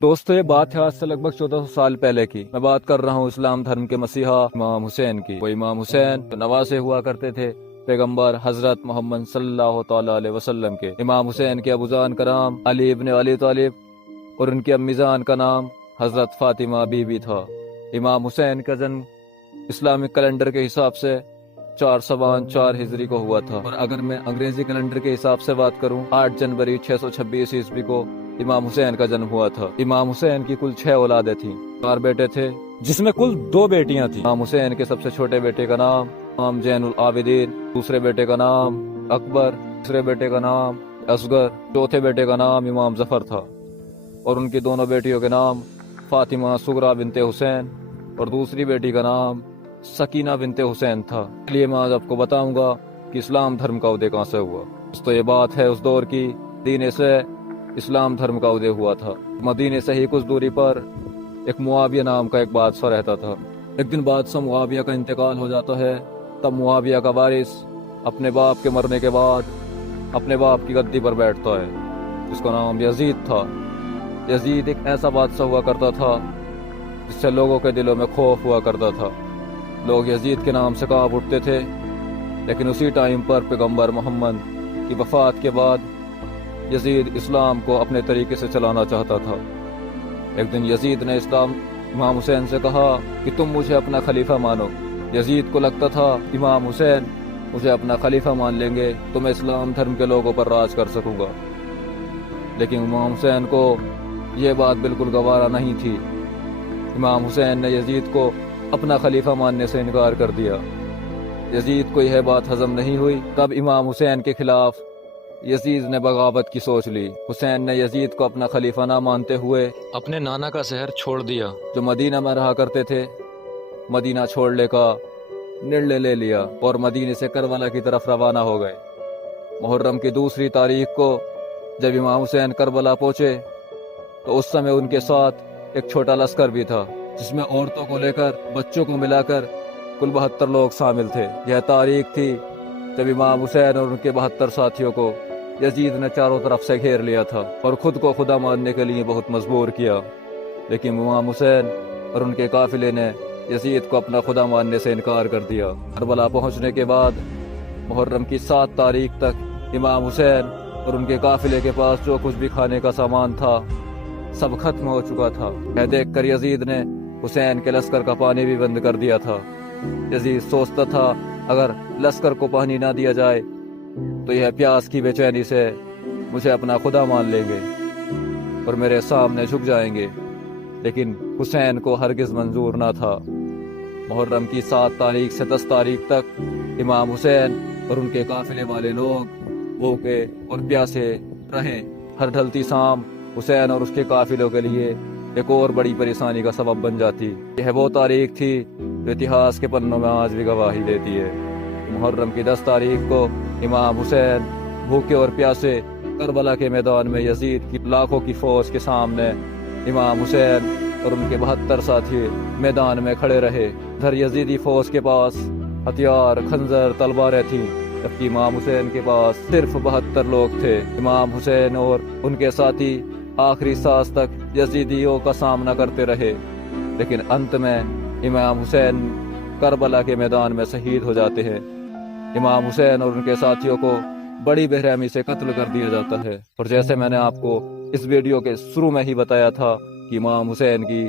दोस्तों ये बात है आज से लगभग 1400 साल पहले की। मैं बात कर रहा हूँ इस्लाम धर्म के मसीहा इमाम हुसैन की। वो इमाम हुसैन तो नवासे हुआ करते थे पैगंबर हजरत मोहम्मद सल्लल्लाहु तआला अलैहि वसल्लम के। इमाम हुसैन के अबूजान का नाम अली इब्न अली तालिब और उनकी अम्मीजान का नाम हजरत फातिमा बीबी था। इमाम हुसैन का जन्म इस्लामिक कैलेंडर के हिसाब से 4 सवान 4 हिजरी को हुआ था, और अगर मैं अंग्रेजी कैलेंडर के हिसाब से बात करूं 8 जनवरी 626 ईस्वी को इमाम हुसैन का जन्म हुआ था। इमाम हुसैन की कुल 6 औलादें थीं, 4 बेटे थे जिसमें कुल 2 बेटियां थीं। इमाम हुसैन के सबसे छोटे बेटे का नाम इमाम जैनुल आबिदीन, दूसरे बेटे का नाम अकबर, तीसरे बेटे का नाम असगर, चौथे बेटे का नाम इमाम जफर था, और उनकी दोनों बेटियों के नाम फातिमा सुगरा बिनते हुसैन और दूसरी बेटी का नाम सकीना बिनते हुसैन था। इसलिए मैं आज आपको बताऊंगा कि इस्लाम धर्म का उदय कहाँ से हुआ। तो ये बात है उस दौर की, दीन से इस्लाम धर्म का उदय हुआ था। मदीने से ही कुछ दूरी पर एक मुआविया नाम का एक बादशाह रहता था। एक दिन बादशाह मुआविया का इंतकाल हो जाता है। तब मुआविया का वारिस अपने बाप के मरने के बाद अपने बाप की गद्दी पर बैठता है, जिसका नाम यजीद था। यजीद एक ऐसा बादशाह हुआ करता था जिससे लोगों के दिलों में खौफ हुआ करता था। लोग यजीद के नाम से कांप उठते थे। लेकिन उसी टाइम पर पैगंबर मोहम्मद की वफात के बाद यजीद इस्लाम को अपने तरीके से चलाना चाहता था। एक दिन यजीद ने इमाम हुसैन से कहा कि तुम मुझे अपना खलीफा मानो। यजीद को लगता था इमाम हुसैन मुझे अपना खलीफा मान लेंगे तो मैं इस्लाम धर्म के लोगों पर राज कर सकूंगा। लेकिन इमाम हुसैन को यह बात बिल्कुल गवारा नहीं थी। इमाम हुसैन ने यजीद को अपना खलीफा मानने से इनकार कर दिया। यजीद को यह बात हजम नहीं हुई। तब इमाम हुसैन के खिलाफ यजीद ने बगावत की सोच ली। हुसैन ने यजीद को अपना खलीफा ना मानते हुए अपने नाना का शहर छोड़ दिया, जो मदीना में रहा करते थे। मदीना छोड़ने का निर्णय ले लिया और मदीने से करबला की तरफ रवाना हो गए। मुहर्रम की दूसरी तारीख को जब इमाम हुसैन करबला पहुंचे तो उस समय उनके साथ एक छोटा लश्कर भी था, जिसमें औरतों को लेकर बच्चों को मिलाकर कुल 72 लोग शामिल थे। यह तारीख थी जब इमाम हुसैन और उनके 72 साथियों को यजीद ने चारों तरफ से घेर लिया था और खुद को खुदा मानने के लिए बहुत मजबूर किया। लेकिन इमाम हुसैन और उनके काफिले ने यजीद को अपना खुदा मानने से इनकार कर दिया। करबला पहुंचने के बाद मुहर्रम की 7 तारीख तक इमाम हुसैन और उनके काफिले के पास जो कुछ भी खाने का सामान था सब खत्म हो चुका था। यह देखकर यजीद ने हुसैन के लश्कर का पानी भी बंद कर दिया था। यजीद सोचता था अगर लश्कर को पानी ना दिया जाए तो यह प्यास की बेचैनी से मुझे अपना खुदा मान लेंगे और मेरे सामने झुक जाएंगे। लेकिन हुसैन को हरगिज मंजूर ना था। मुहर्रम की 7 तारीख से 10 तारीख तक इमाम हुसैन और उनके काफिले वाले लोग भूखे और प्यासे रहे। हर ढलती शाम हुसैन और उसके काफिलों के लिए एक और बड़ी परेशानी का सबब बन जाती। यह वो तारीख थी जो इतिहास के पन्नों में आज भी गवाही देती है। मुहर्रम की 10 तारीख को इमाम हुसैन भूखे और प्यासे करबला के मैदान में यजीद की लाखों की फौज के सामने इमाम हुसैन और उनके 72 साथी मैदान में खड़े रहे। इधर यजीदी फौज के पास हथियार, खंजर, तलवारें थीं, जबकि इमाम हुसैन के पास सिर्फ 72 लोग थे। इमाम हुसैन और उनके साथी आखिरी सांस तक यजीदियों का सामना करते रहे। लेकिन अंत में इमाम हुसैन करबला के मैदान में शहीद हो जाते हैं। इमाम हुसैन और उनके साथियों को बड़ी बेरहमी से कत्ल कर दिया जाता है। और जैसे मैंने आपको इस वीडियो के शुरू में ही बताया था कि इमाम हुसैन की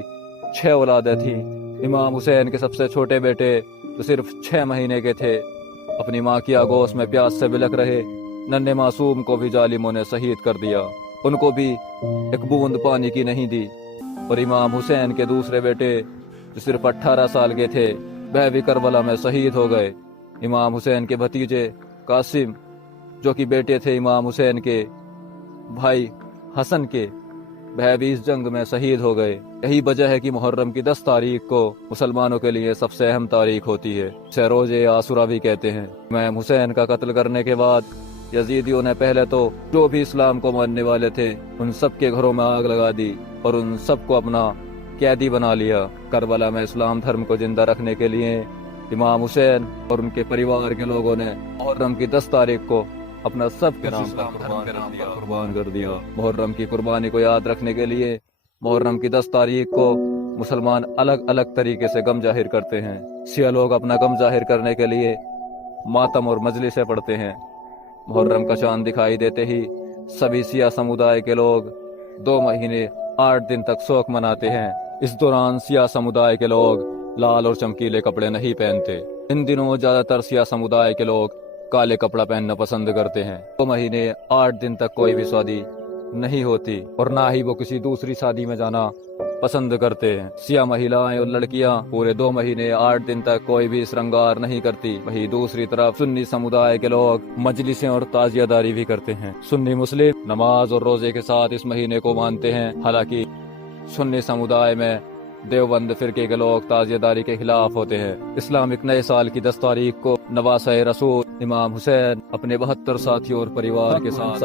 6 औलादें थीं। इमाम हुसैन के सबसे छोटे बेटे तो सिर्फ 6 महीने के थे, अपनी माँ की आगोश में प्यास से बिलख रहे नन्हे मासूम को भी जालिमों ने शहीद कर दिया। उनको भी एक बूंद पानी की नहीं दी। और इमाम हुसैन के दूसरे बेटे जो सिर्फ 18 साल के थे वह भी करबला में शहीद हो गए। इमाम हुसैन के भतीजे कासिम, जो कि बेटे थे इमाम हुसैन के भाई हसन के, वह भी इस जंग में शहीद हो गए। यही वजह है कि मुहर्रम की 10 तारीख को मुसलमानों के लिए सबसे अहम तारीख होती है। इसे रोजे आसुरा भी कहते हैं। इमाम हुसैन का कत्ल करने के बाद यजीदियों ने पहले तो जो भी इस्लाम को मानने वाले थे उन सब के घरों में आग लगा दी और उन सबको अपना कैदी बना लिया। करबला में इस्लाम धर्म को जिंदा रखने के लिए इमाम हुसैन और उनके परिवार के लोगों ने मुहर्रम की 10 तारीख को अपना सब के नाम कुर्बान कर दिया। मुहर्रम की कुर्बानी को याद रखने के लिए محرم کی 10 تاریخ کو مسلمان الگ الگ طریقے سے غم ظاہر کرتے ہیں۔ شیعہ لوگ اپنا غم ظاہر کرنے کے لیے ماتم اور مجلسیں پڑھتے ہیں۔ محرم کا چاند دکھائی دیتے ہی سبھی شیعہ سمودائے کے لوگ 2 مہینے 8 دن تک شوق مناتے ہیں۔ اس دوران شیعہ سمودائے کے لوگ لال اور چمکیلے کپڑے نہیں پہنتے۔ ان دنوں زیادہ تر شیعہ سمودائے کے لوگ کالے کپڑا پہننا پسند کرتے ہیں۔ 2 مہینے 8 دن تک کوئی بھی شادی نہیں ہوتی اور نہ ہی وہ کسی دوسری شادی میں جانا پسند کرتے ہیں۔ شیعہ مہیلائیں اور لڑکیاں پورے 2 مہینے 8 دن تک کوئی بھی شرنگار نہیں کرتی۔ وہیں دوسری طرف سنی سمودائے کے لوگ مجلسیں اور تعزیہ داری بھی کرتے ہیں۔ سنی مسلم نماز اور روزے کے ساتھ اس مہینے کو مانتے ہیں۔ حالانکہ سنی سمودائے میں دیوبند فرقے کے لوگ تعزیہ داری کے خلاف ہوتے ہیں۔ اسلامک نئے سال کی 10 تاریخ کو نواسہ رسول امام حسین اپنے 72 ساتھیوں اور پریوار کے ساتھ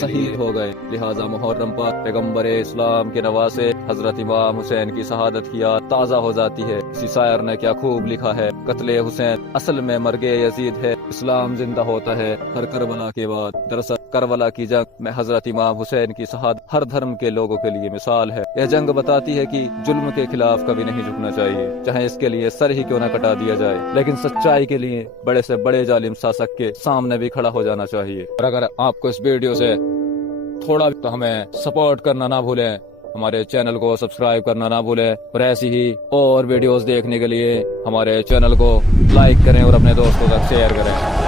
شہید ہو گئے، لہٰذا محرم پر پیغمبر اسلام کے نواسے حضرت امام حسین کی شہادت کی یاد تازہ ہو جاتی ہے۔ اسی شاعر نے کیا خوب لکھا ہے، قتل حسین اصل میں مرگ یزید ہے، اسلام زندہ ہوتا ہے ہر کربلا کے بعد۔ دراصل کربلا کی جنگ میں حضرت امام حسین کی شہادت ہر دھرم کے لوگوں کے لیے مثال ہے۔ یہ جنگ بتاتی ہے کہ ظلم کے خلاف کبھی نہیں جھکنا چاہیے، چاہے اس کے لیے سر ہی کیوں نہ کٹا دیا جائے، لیکن سچائی کے لیے بڑے سے بڑے ظالم شاسک کے سامنے بھی کھڑا ہو جانا چاہیے۔ اور اگر آپ کو اس ویڈیو سے تھوڑا بھی تو ہمیں سپورٹ کرنا نہ بھولیں، ہمارے چینل کو سبسکرائب کرنا نہ بھولیں، اور ایسی ہی اور ویڈیوز دیکھنے کے لیے ہمارے چینل کو لائک کریں اور اپنے دوستوں تک شیئر کریں۔